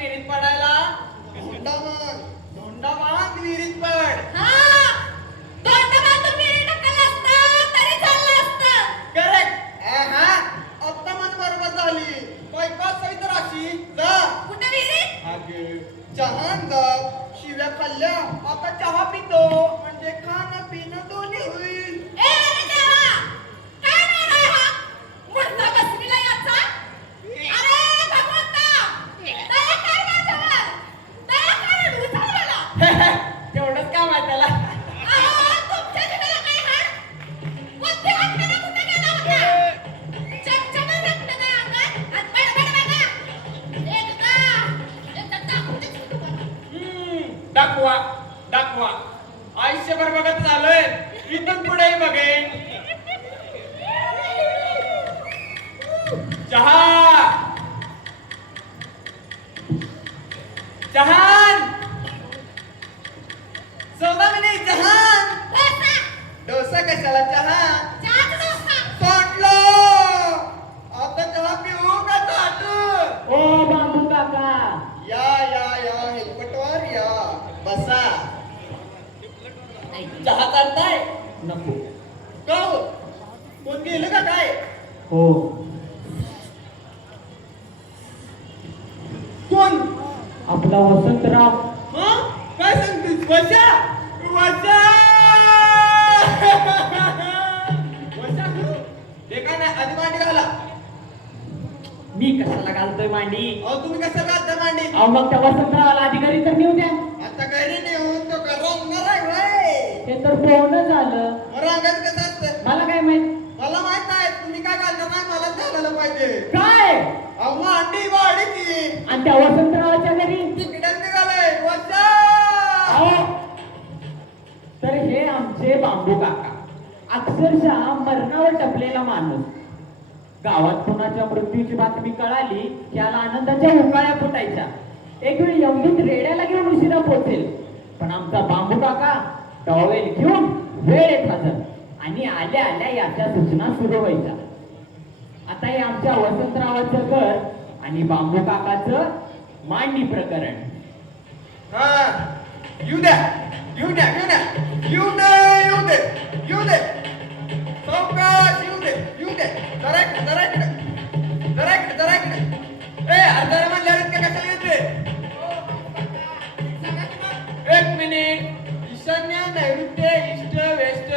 विहिरीत पडायला. धोंडा बांध विहिरीत पड हा. धोंडा बांधून विहिरीत टाकलं असतं तरी चाललं असतं करेक्ट हा. आता मन बरोबर झाली बायको जा कुठं विहिरीत अगे शिव्या खाल्ल्या आता चहा पितो म्हणजे खाणं पिणं दाखवा दाखवा. आयुष्यभर बघत झालोय इथून पुढेही बघेन. चहा. चहान. चौदा मिनिट चहान. बसा, डोसा कशाला चहा. चाटलो आता चहा पिऊ का चाटू ओ बाबू काका. या बसा. चहा चालताय नको. का हो? कोण गेलं का काय? हो. कोण? आपला वसंतराव. हा? काय सांगतेस? वशा वशा वशा ते? काय नाही आधी मांडी घाला. मी कशाला घालतोय मांडी? अहो तुम्ही कसं घालता मांडी? अहो मग त्या वसंतरावाला आधी घरी तर नेऊ द्या आता घरी नेऊन तो का रंगणार आहे व्हय. ते तर पोहणं झालं. मग रंगाचं कसं असतं? मला काय माहीत? मला माहीत नाही. तुम्ही काय घालता नाही? मला घालायला पाहिजे. काय? अहो मांडी वाढी ती आणि त्या वसंतरावाच्या घरी? तिकडेच निघालंय. तर हे आमचे बांबू काका. अक्षरशः मरणावर टपलेला माणूस. गावात कुणाच्या मृत्यूची बातमी कळाली की याला आनंदाच्या उकाळ्या फुटायच्या. एक वेळी यमदूत रेड्याला घेऊन उशिरा पोहोचेल. पण आमचा बांबू काका टॉवेल घेऊन वेळेत हजर आणि आल्या आल्या याच्या सूचना सुरू व्हायच्या. आता हे आमच्या वसंतरावाचं घर आणि बांबू काकाचं मांडी प्रकरण. हा येऊ द्या येऊ द्या येऊ द्या. येऊ दे येऊ दे येऊ दे. सावकाश येऊ दे येऊ दे. जरा इकडे जरा इकडे. जरा इकडे जरा इकडे. ए अर्धा म्हणल्यावर इतके कशाला येते? एक मिनिट. ईशान्य नैऋत्य ईस्ट वेस्ट.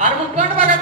अरे मग कोण बघा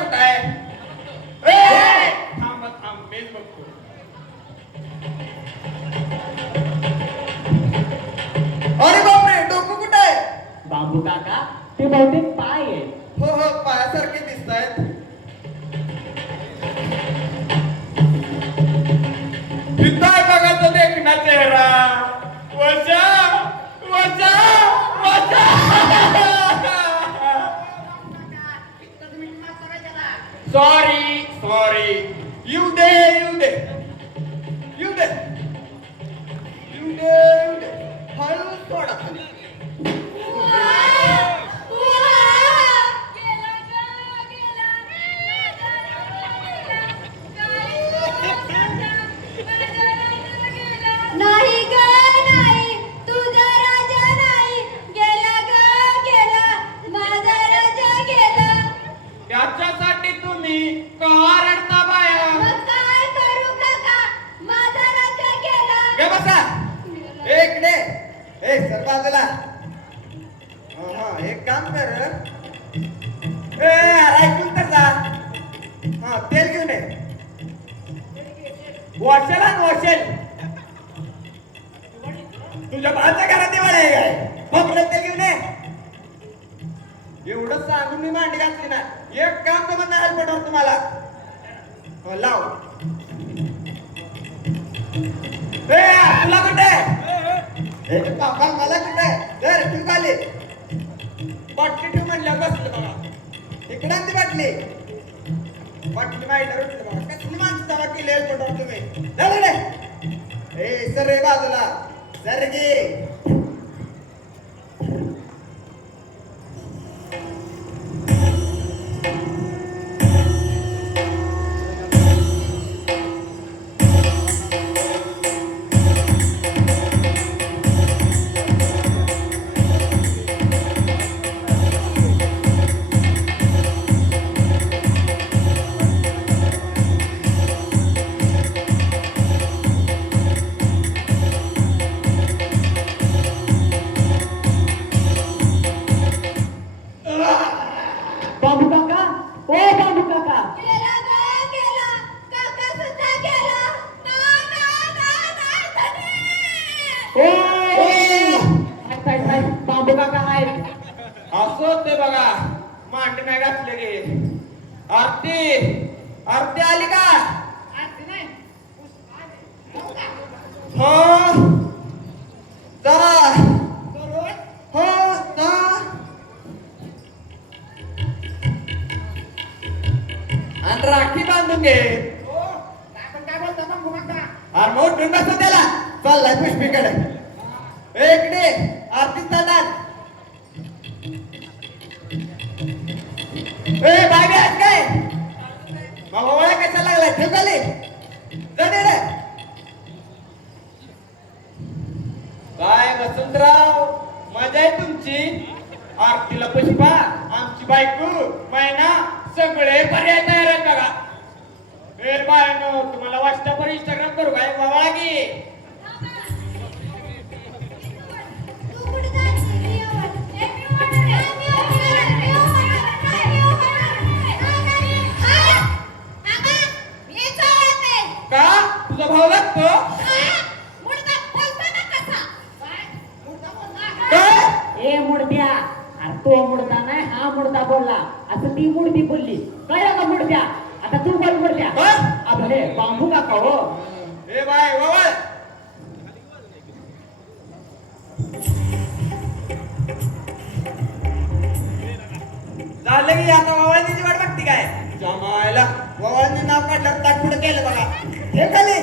करा ते घरात काय? बापरे घेऊन एवढं सांगून मी मांडी घातली ना एक काम तर म्हणणार पडवं तुम्हाला. लाव. ए तुला कुठे? ए बाबा मला कुठे? तर तू खाली बाटली ठेव म्हणल्या बसलं बघा. इकडे ती बाटली. बाटली माहिती उठलं बघा. कसली माणसं जमा केली एअरपोर्टवर तुम्ही? झालं रे ए सर रे बाजूला. सर राखी बांधून घे. अरे मग उठून बसतो त्याला चाललाय पुष्पीकडे. ए तुम्हाला वाचता वर इंस्टाग्राम करू काय बाबा की का? तुझा भाऊ लागतो? ए मुडद्या अरे तो मुडदा नाही हा मुडदा बोलला. असं ती मुडदी बोलली. काय का मुडद्या आता तू बोल हा? आपले बांबू काका हो. ए बाय बाबा झालं की आता ववाळणीची वाट बघती काय? जमायला. ववाळणी नाव काढलं ताट पुढे केलं बघा? हे खाली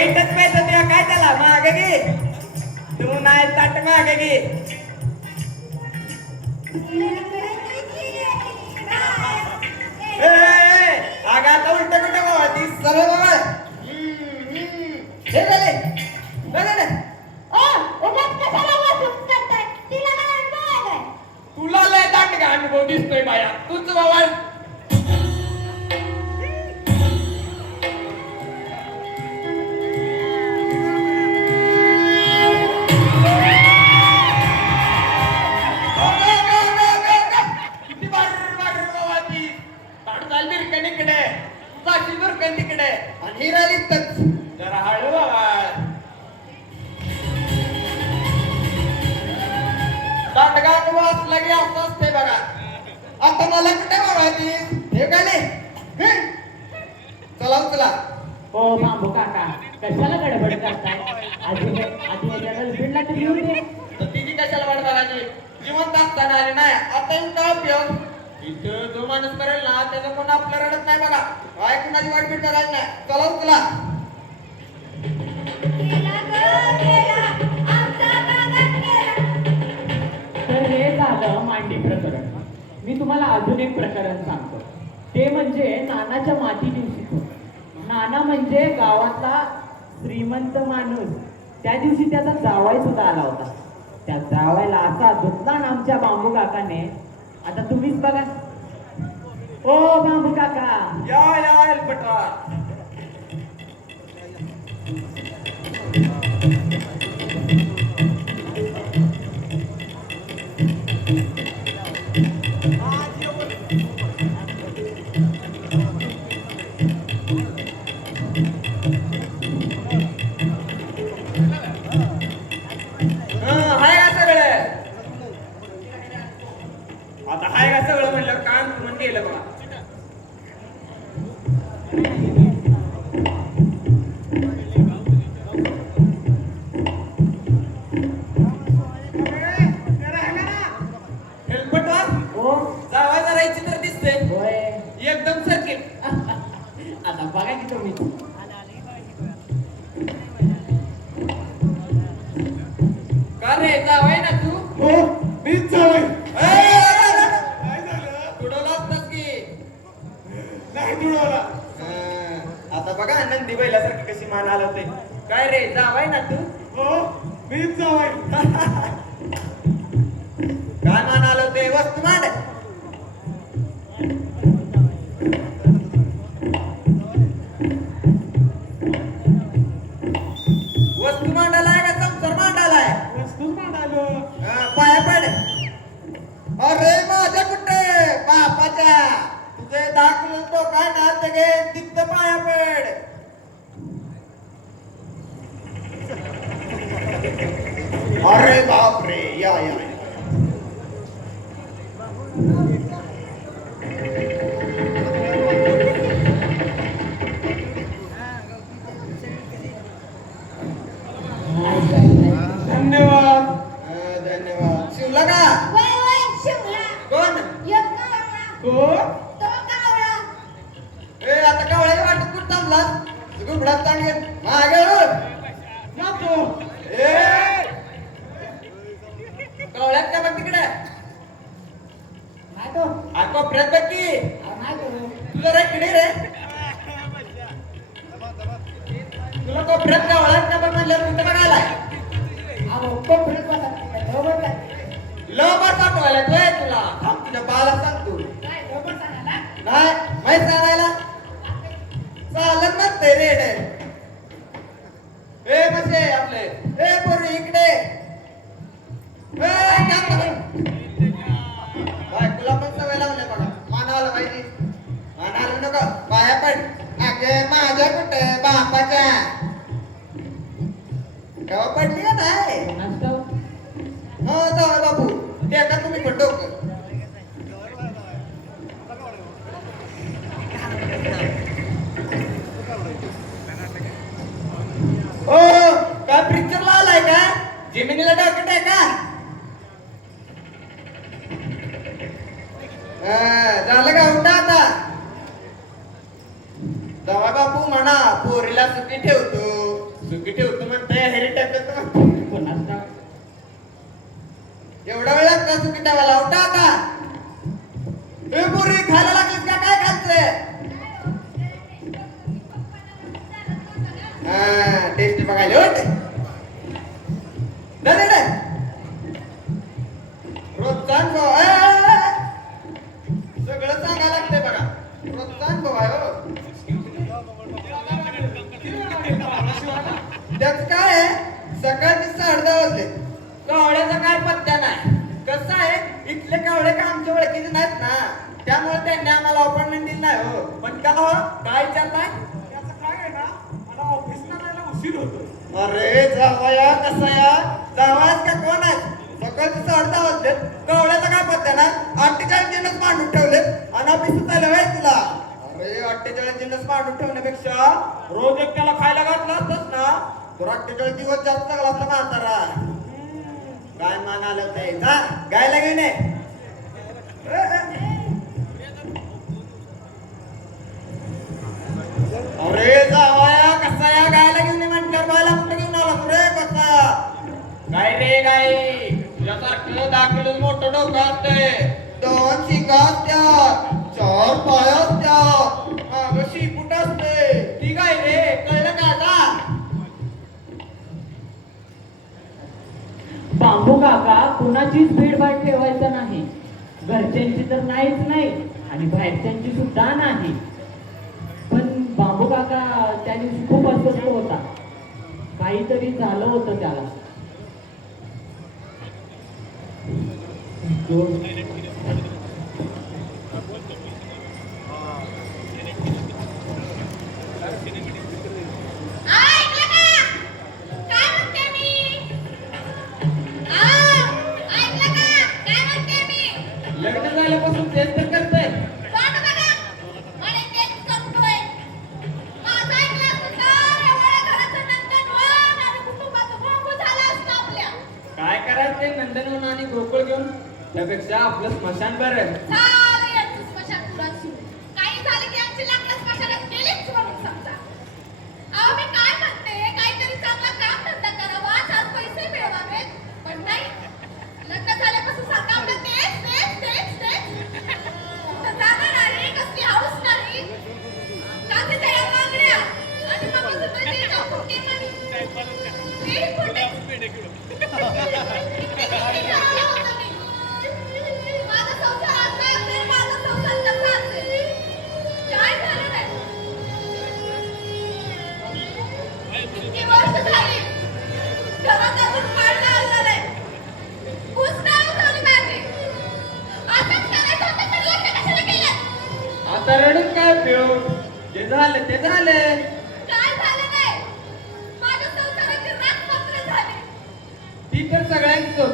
मागे इथंच पैसा तुला काय त्याला मागे घे. तू नाही ताट मागे ए, अगं आता उलट कुठं बाबा ती सरळ बाबा हे झाले तिला लय दांड का अनुभव दिसतोय बाया. तूच बाबा जो माणूस करेल ना त्याचं कोण आपलं रडत नाही बघा. काय कुणाची वाट बीट बघायची नाही. चला गेला तर हे झालं मांडी प्रकरण. मी तुम्हाला अजून एक प्रकरण सांगतो. ते म्हणजे नानाच्या माती दिवशीचं नाना म्हणजे गावातला श्रीमंत माणूस. त्या दिवशी त्याचा जावाई सुद्धा आला होता. त्या जावायला असा ना आमच्या बांबू काकाने. आता तुम्हीच बघा. ओ बांबू काका. या या एलपटा काय रे जावाय ना अरे बाप रे या या या. धन्यवाद हा, धन्यवाद शिवला का वय वय शिवला कोण एक कावळा कोण तो कावळा ए आता कावळ्याच्या वाटत कुठं थांबला गुबडात चांगले मागे वळ. जातो ए कावळ्यात का बघ तिकडे नाही तो आ कोपऱ्यात बघ की नाही तो तुला रे किडे रे तुला कोपऱ्यात म्हणलं कुठं बघायला लोबर पाठवायला तू आहे तुला. थांब तुझ्या बाला सांग तू. काय बरोबर सांगायला? नाही माहीत सांगायला? चालत म्हणते रेड. ए मसे आपले. ए पोरी इकडे. बायकोला पण सवय लावल्या बघा. मानावलं पाहिजे. मानावलं नको. पाया पड अगे माझ्या कुठे? बापाच्या केव्हा पडली का नाही? हो बापू. ते का तुम्ही पण डोकं. सकाळचे साडे दहा वाजले कावळ्याचा काय पत्त्या नाही. कसं आहे इथले कावळे का आमच्या ओळखीचे नाहीत ना. त्यामुळे त्यांनी आम्हाला अपॉइंटमेंट दिली नाही हो. पण का हो काय चाललाय? त्याचं काय आहे ना मला ऑफिसला जायला उशीर होतो अरे जावया कसा या? जावायच का कोण आहे सकाळचे साडे दहा वाजले कावळ्याचा काय पत्त्या नाही? अठ्ठेचाळीस दिनच मांडून ठेवले आणि ऑफिस चाललं तुला. अरे अठ्ठेचाळीस दिनच मांडून ठेवण्यापेक्षा रोज एक त्याला खायला घातलं असतंच ना. अठ्ठेचाळीस दिवस जास्त चांगला असता म्हातारा. काय मान आलं ते जा गायला ए. अरे जावया कसा या? गायला घेऊन म्हटल्यावर बायला कुठे घेऊन आला रे कसा? काय रे गाय तुझ्यासारखं दाखलं मोठं डोकं असते दोन शिंगा असत्यात चार पाय असत्यात. कुणाचीच भीडभाड ठेवायचा नाही. घरच्यांची तर नाहीच नाही आणि बाहेरच्यांची सुद्धा नाही. पण बांबू काका त्या दिवशी खूप अस्वस्थ होता. काहीतरी झालं होतं त्याला.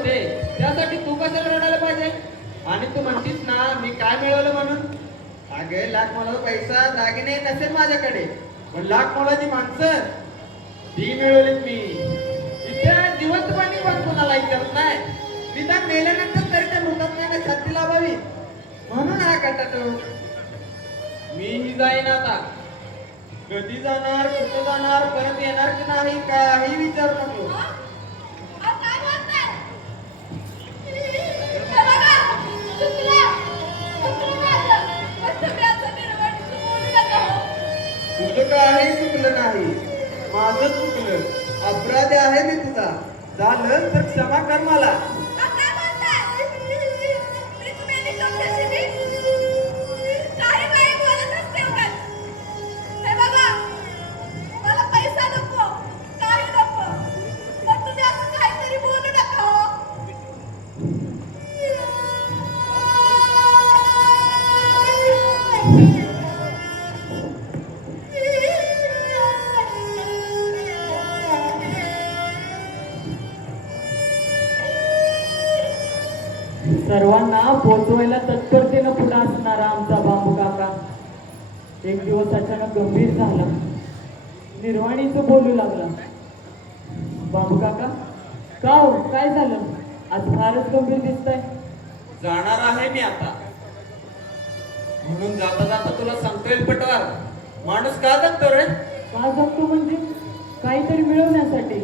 होते. त्यासाठी तू कशाला रडायला पाहिजे? आणि तू म्हणतीस ना मी काय मिळवलं म्हणून? अगे लाख मला पैसा दागिने नसेल माझ्याकडे पण लाख मोलाची माणसं. ती मिळवली मी. इथे जिवंतपणी पण कोणाला करत नाही. तिथं मेल्यानंतर तरी त्या मृतात्म्याने छाती लावावी. म्हणून हा कटाटो. मीही जाईन आता. कधी जाणार कुठं जाणार परत येणार की नाही काही विचार नको. तुझं काही चुकलं नाही. माझं चुकलं. अपराधी आहे मी तुझा. झालं तर क्षमा कर मला. लागला बाबू काका का हो काय झालं? आज फारच गंभीर दिसतंय. जाणार आहे मी आता. म्हणून जाता जाता तुला सांगतोय पटवार. माणूस का जगतो रे? का जगतो म्हणजे? काहीतरी मिळवण्यासाठी.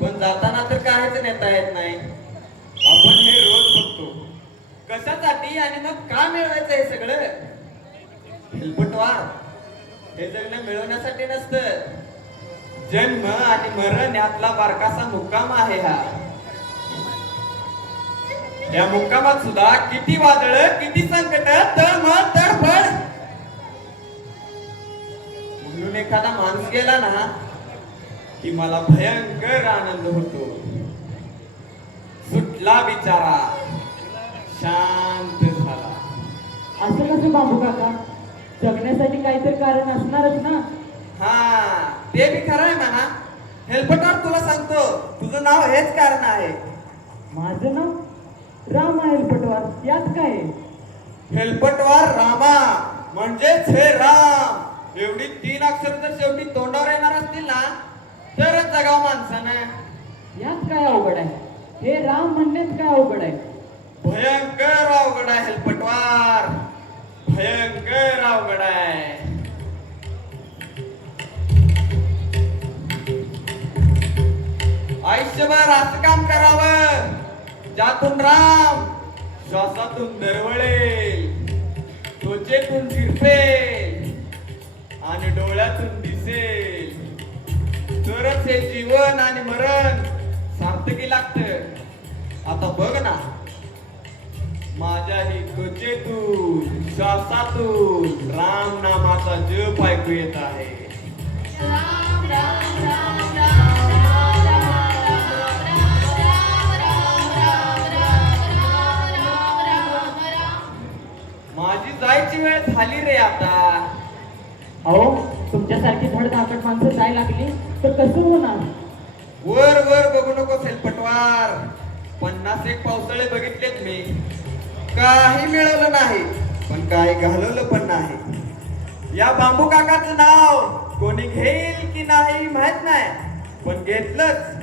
पण जाताना तर काहीच नेता येत नाही. आपण हे रोज बघतो. कशासाठी आणि मग का मिळवायचं हे सगळं? हेलपटवार हे जगणं मिळवण्यासाठी नसतं. जन्म आणि मरण यातला बारकासा मुक्काम आहे हा. या मुक्कामात सुद्धा किती वादळ किती संकट तळमळ तडफड म्हणून एखादा माणूस गेला ना की मला भयंकर आनंद होतो. सुटला बिचारा. शांत झाला. असं कसं बाबू काका? जगण्यासाठी काहीतरी कारण असणारच ना. हा. ते बी खरं आहे म्हणा. हेल्पटर तुला सांगतो तुझं नाव हेच कारण आहे. माझं नाव राम आहे पटवार यात काय? हेल्पटवार रामा म्हणजेच हे राम. एवढी तीन अक्षर जर शेवटी तोंडावर येणार असतील ना? तरच जगाव माणसानं. यात काय अवघड आहे? हे राम म्हणण्यात काय अवघड आहे? भयंकर अवघड आहे हेल्पटवार. भयंकर अवघड आहे. काम करावं. ज्यातून राम श्वासातून दरवळेल त्वचेतून झिरपेल आणि डोळ्यातून दिसेल. तरच हे जीवन आणि मरण सार्थकी लागत. आता बघ ना. माझ्याही त्वचेतून श्वासातून राम नामाचा जप ऐकू येत आहे. जायची वेळ झाली रे आता. अहो तुमच्यासारखी धडधाकट माणसं जाय लागली तर कसं होणार? वर वर बघू नको पटवार पन्नास एक पावसाळे बघितलेत मी. काही मिळवलं नाही पण काही घालवलं पण नाही. या बांबू काकाचं नाव कोणी घेईल की नाही माहीत नाही पण घेतलंच.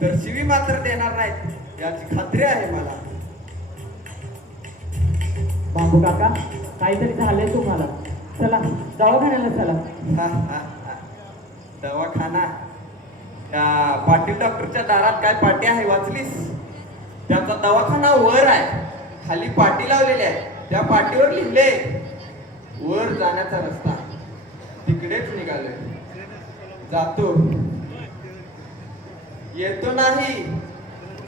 तर शिवी मात्र देणार नाहीत याची खात्री आहे मला. बाबू काका काहीतरी झालंय तुम्हाला. चला दवाखान्याला चला. हा, हा, हा. दवाखाना. त्या पाटील डॉक्टरच्या दारात काय पाटी आहे वाचलीस? त्याचा दवाखाना वर आहे. खाली पाटी लावलेली आहे. त्या पाटीवर लिहिले. वर जाण्याचा रस्ता. तिकडेच निघालोय. जातो. येतो नाही.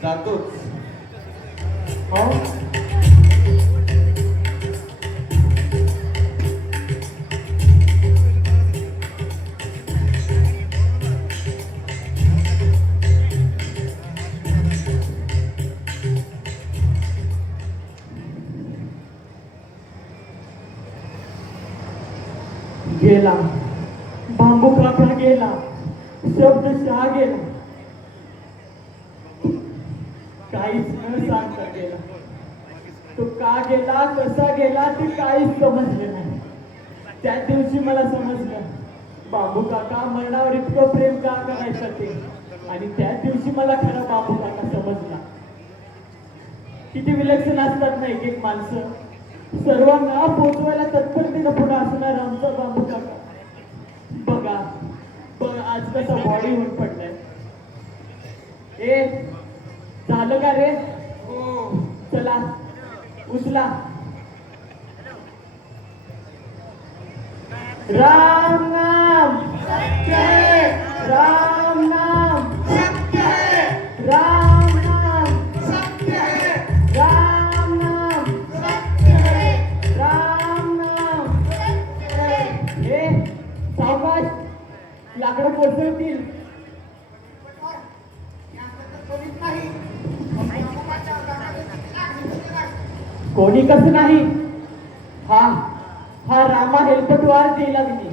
जातोच. हो? गेला. बांबू काका गेला. शब्द शहा गेला. काहीच न सांगता गेला. तो का गेला कसा गेला ते काहीच समजले नाही. त्या दिवशी मला समजलं बाबू काका मरणावर इतकं प्रेम का करायचं ते? आणि त्या दिवशी मला खरं बाबू काका समजला. किती विलक्षण असतात ना एक एक माणसं. सर्वांना पोचवायला तत्परतेनं पुढे असणार आमचा बाबू काका. बघा बघ आज कसा बॉडी होऊन पडलाय. ए झालं का रे? हो. चला उचला. राम नाम. राम नाम. राम लाकडं कोसळतील कोणी कसं नाही? हा हा रामा हेल्पटवार देईल मी